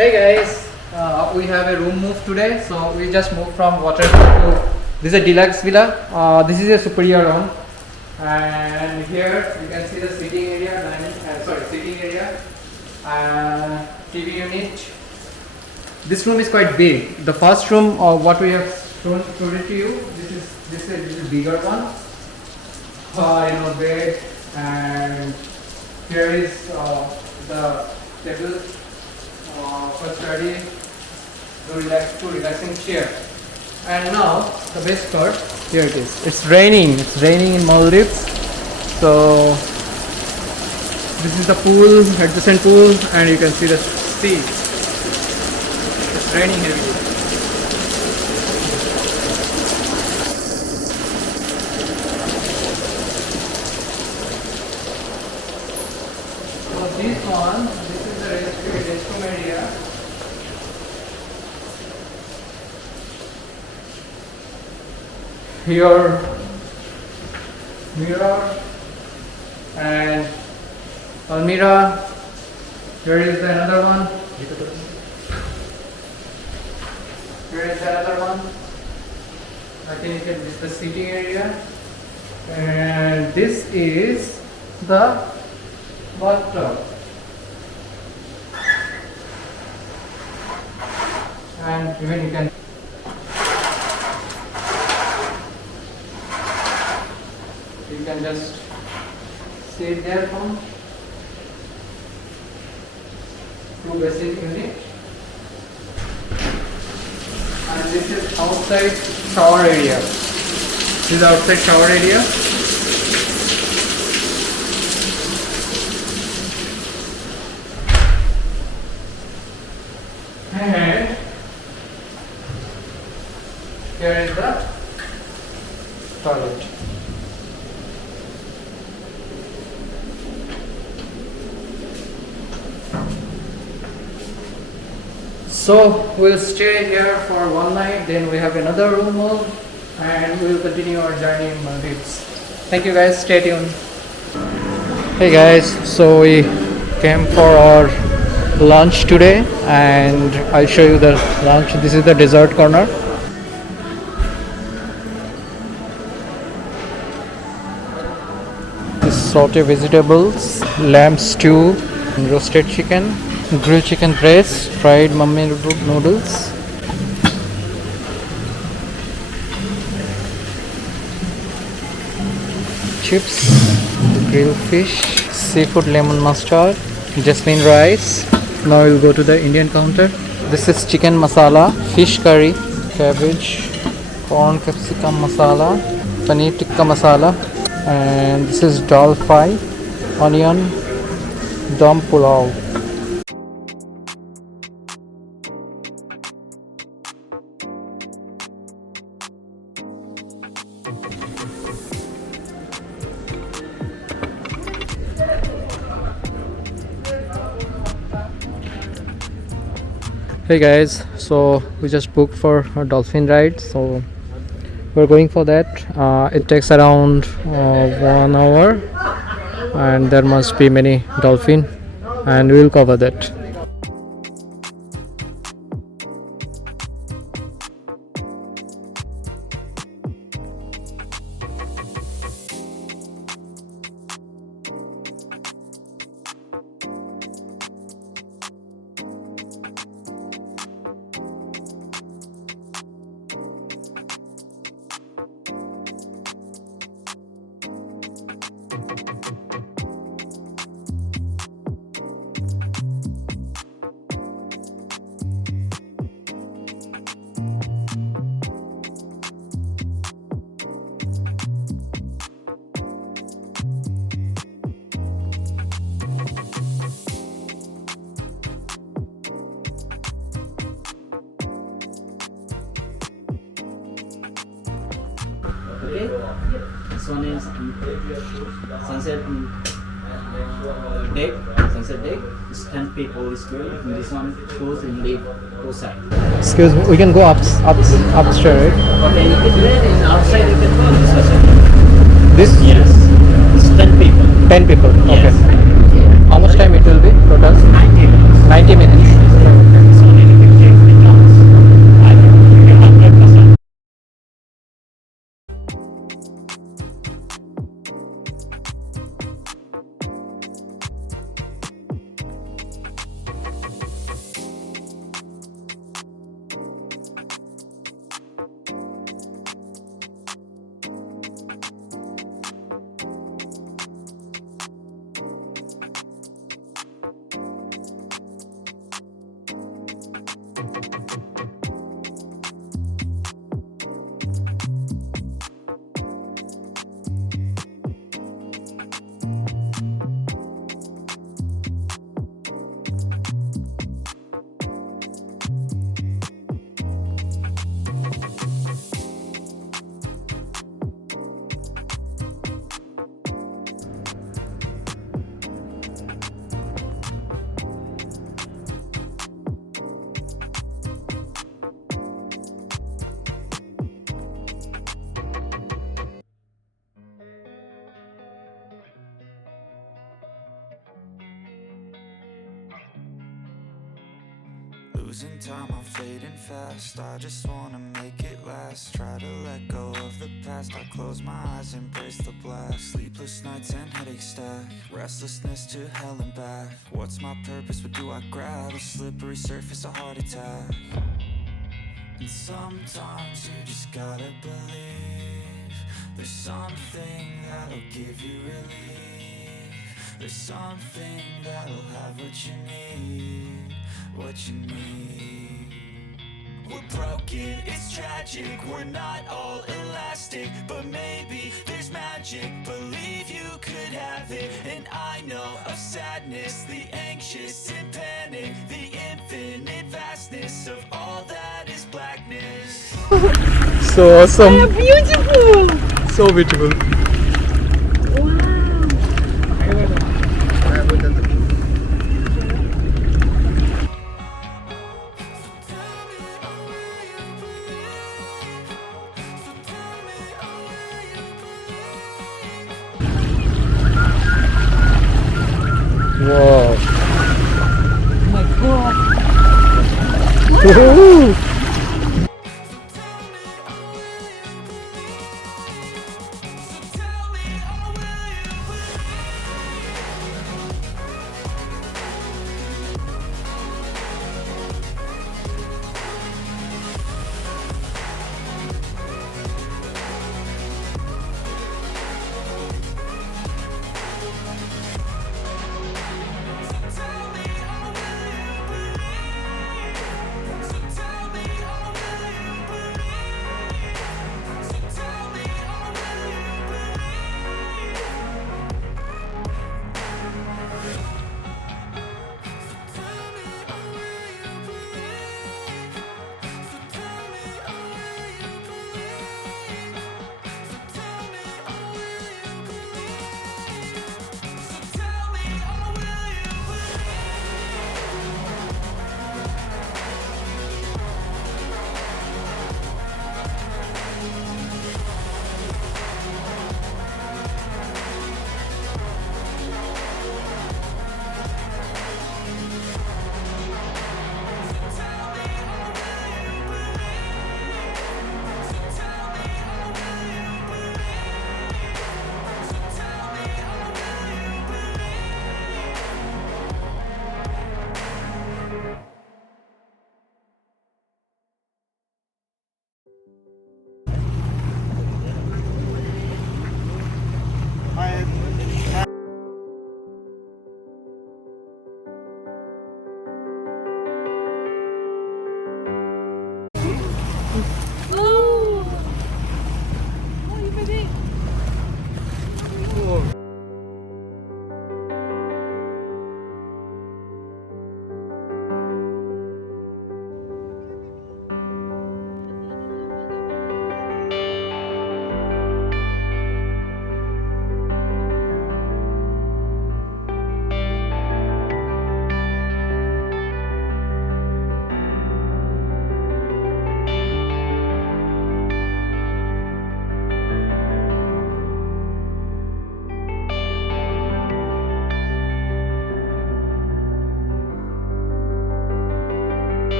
Hey guys, we have a room move today, so we just moved from waterfall to this is a deluxe villa. This is a superior one, and here you can see the sitting area, sitting area, TV unit. This room is quite big. The first room, what we have shown it to you, this is a little bigger one. Bed, and here is the table. For study, relaxing chair. And now the best part, here it is. It's raining in Maldives. So this is the pool, adjacent pool, and you can see the sea. It's raining heavily. So this is the restroom area. Here, mirror and almirah. Here is another one. Here is another one. I think this is the sitting area, and this is the bathtub. And even you can just sit there from two basic unit. And this is outside shower area. This is outside shower area. And here is the toilet. So we'll stay here for one night, then we have another room move, and we'll continue our journey in Maldives. Thank you guys, stay tuned. Hey guys, so we came for our lunch today, and I'll show you the lunch. This is the dessert corner. This sauté vegetables, lamb stew, roasted chicken, grilled chicken breast, fried mummy noodles, chips, grilled fish, seafood lemon mustard, jasmine rice. Now we'll go to the Indian counter. This is chicken masala, fish curry, cabbage, corn capsicum masala, paneer tikka masala, and this is dal fry, onion, dum pulao. Hey guys, so we just booked for a dolphin ride, so we're going for that. It takes around 1 hour, and there must be many dolphin, and we'll cover that. Okay, this one is sunset deck. Sunset deck. It's 10 people is going. And this one goes in the both side. Excuse me, we can go upstairs, right? Okay, in outside you can go on this side. This? Yes. It's 10 people. 10 people. Yes. Okay. How much time it will be total? 90 minutes. 90 minutes. Losing time, I'm fading fast. I just wanna make it last. Try to let go of the past. I close my eyes, embrace the blast. Sleepless nights and headaches stack. Restlessness to hell and back. What's my purpose? What do I grab? A slippery surface, a heart attack. And sometimes you just gotta believe. There's something that'll give you relief. There's something that'll have what you need. What you need. We're broken, it's tragic. We're not all elastic, but maybe there's magic. Believe you could have it. And I know of sadness, the anxious and panic, the infinite vastness of all that is blackness. So awesome. Beautiful! So beautiful. Wow. Oh my god! Woohoo!